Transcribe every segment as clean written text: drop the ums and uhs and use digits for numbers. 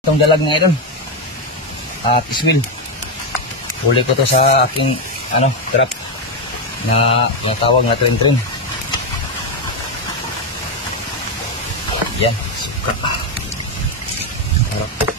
Itong dalag na idol at iswil, huli ko to sa aking trap na tawag na trin-trin. Yan, suka. Harap.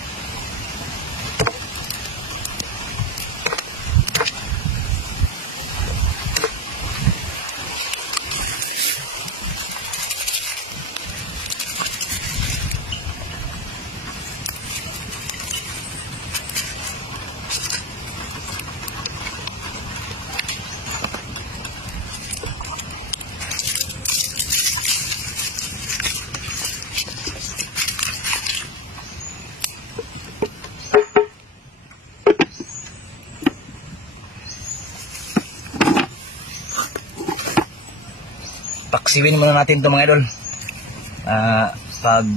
Paksiwin muna natin ito mga idol. Pag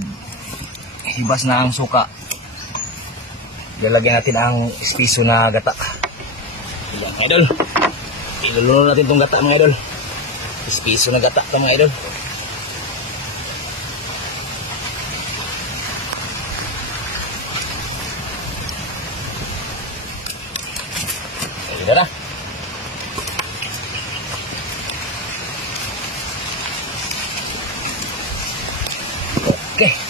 hibas na ang suka, lalagyan natin ang espiso na gata. Yan mga idol, iluluno natin itong gata mga idol. Espiso na gata ito mga idol. Ayan na. Okay.